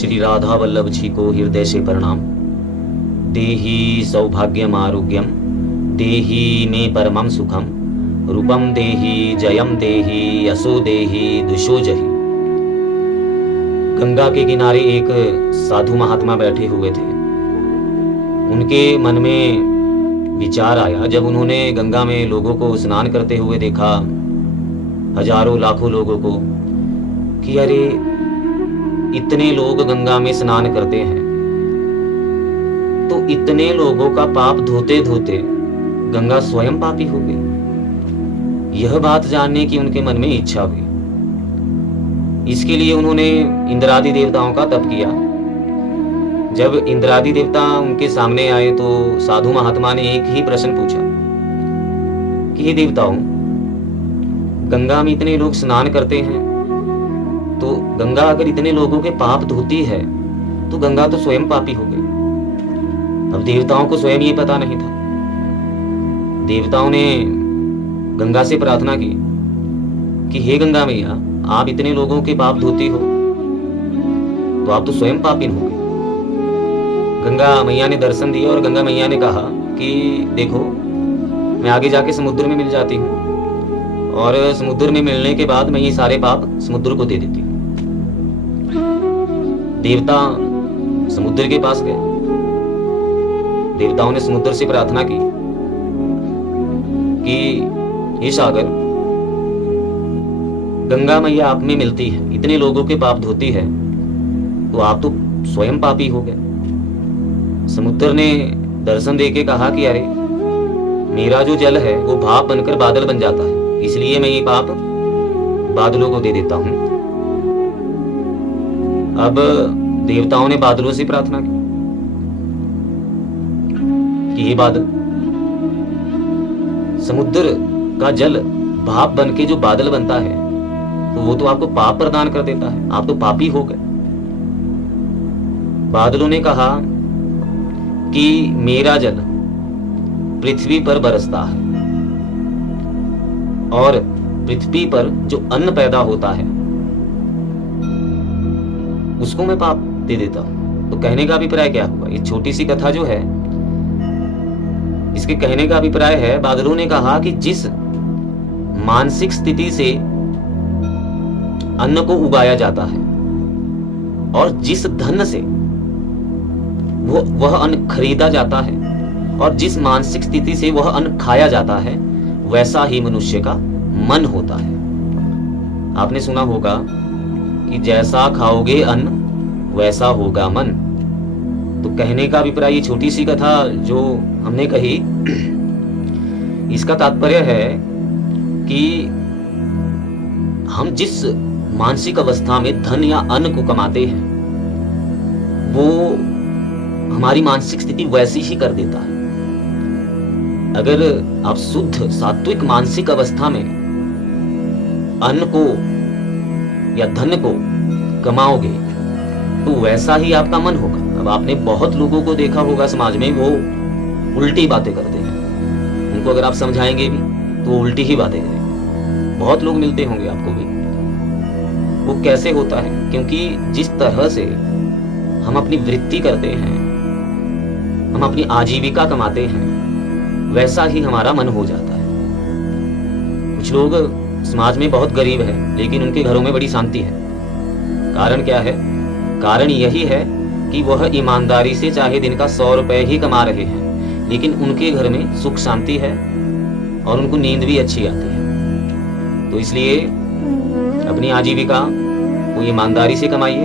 श्री राधा वल्लभ जी को हृदय से प्रणाम। देहि सौभाग्यम आरोग्यम, देहि मे परमम सुखम, रूपम देहि जयम देहि यशो देहि दुशो जहि। गंगा के किनारे एक साधु महात्मा बैठे हुए थे। उनके मन में विचार आया जब उन्होंने गंगा में लोगों को स्नान करते हुए देखा, हजारों लाखों लोगों को, कि अरे इतने लोग गंगा में स्नान करते हैं तो इतने लोगों का पाप धोते धोते गंगा स्वयं पापी हो गई। यह बात जानने की उनके मन में इच्छा हुई। इसके लिए उन्होंने इंद्रादि देवताओं का तप किया। जब इंद्रादि देवता उनके सामने आए तो साधु महात्मा ने एक ही प्रश्न पूछा कि हे देवताओं, गंगा में इतने लोग स्नान करते हैं तो गंगा अगर इतने लोगों के पाप धोती है तो गंगा तो स्वयं पापी हो गई। अब देवताओं को स्वयं ये पता नहीं था। देवताओं ने गंगा से प्रार्थना की कि हे गंगा मैया, आप इतने लोगों के पाप धोती हो तो आप तो स्वयं पापी हो गए। गंगा मैया ने दर्शन दिया और गंगा मैया ने कहा कि देखो, मैं आगे जाके समुद्र में मिल जाती हूँ और समुद्र में मिलने के बाद मैं ये सारे पाप समुद्र को दे देती हूँ। देवता समुद्र के पास गए। देवताओं ने समुद्र से प्रार्थना की कि हे सागर, गंगा मैया आप में मिलती है, इतने लोगों के पाप धोती है तो आप तो स्वयं पापी हो गए। समुद्र ने दर्शन देके कहा कि अरे मेरा जो जल है वो भाप बनकर बादल बन जाता है, इसलिए मैं ये पाप बादलों को दे देता हूं। अब देवताओं ने बादलों से प्रार्थना की कि ये बादल, समुद्र का जल भाप बन के जो बादल बनता है तो वो तो आपको पाप प्रदान कर देता है, आप तो पापी हो गए। बादलों ने कहा कि मेरा जल पृथ्वी पर बरसता है और पृथ्वी पर जो अन्न पैदा होता है उसको मैं पाप दे देता हूं। तो कहने का अभिप्राय क्या हुआ? ये छोटी सी कथा जो है, इसके कहने का अभिप्राय है, बादलों ने कहा कि जिस मानसिक स्थिति से अन्न को उगाया जाता है और जिस धन से वह अन्न खरीदा जाता है और जिस मानसिक स्थिति से वह अन्न खाया जाता है, वैसा ही मनुष्य का मन होता है। आपने सुना होगा कि जैसा खाओगे अन्न वैसा होगा मन। तो कहने का अभिप्राय, ये छोटी सी कथा जो हमने कही, इसका तात्पर्य है कि हम जिस मानसिक अवस्था में धन या अन्न को कमाते हैं वो हमारी मानसिक स्थिति वैसी ही कर देता है। अगर आप शुद्ध सात्विक मानसिक अवस्था में अन्न को या धन को कमाओगे तो वैसा ही आपका मन होगा। अब आपने बहुत लोगों को देखा होगा समाज में, वो उल्टी बातें करते हैं। उनको अगर आप समझाएंगे भी तो वो उल्टी ही बातें करेंगे। बहुत लोग मिलते होंगे आपको भी। वो कैसे होता है? क्योंकि जिस तरह से हम अपनी वृत्ति करते हैं, हम अपनी आजीविका कमाते हैं, वैसा ही हमारा मन हो जाता है। कुछ लोग समाज में बहुत गरीब है लेकिन उनके घरों में बड़ी शांति है। कारण क्या है? कारण यही है कि वह ईमानदारी से चाहे दिन का 100 रुपए ही कमा रहे हैं, लेकिन उनके घर में सुख शांति है और उनको नींद भी अच्छी आती है। तो इसलिए अपनी आजीविका को ईमानदारी से कमाइए।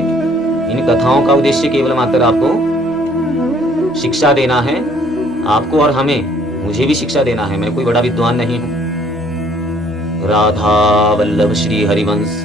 इन कथाओं का उद्देश्य केवल मात्र आपको शिक्षा देना है, आपको और हमें, मुझे भी शिक्षा देना है। मैं कोई बड़ा विद्वान नहीं हूं। राधा वल्लभ श्री हरिवंश।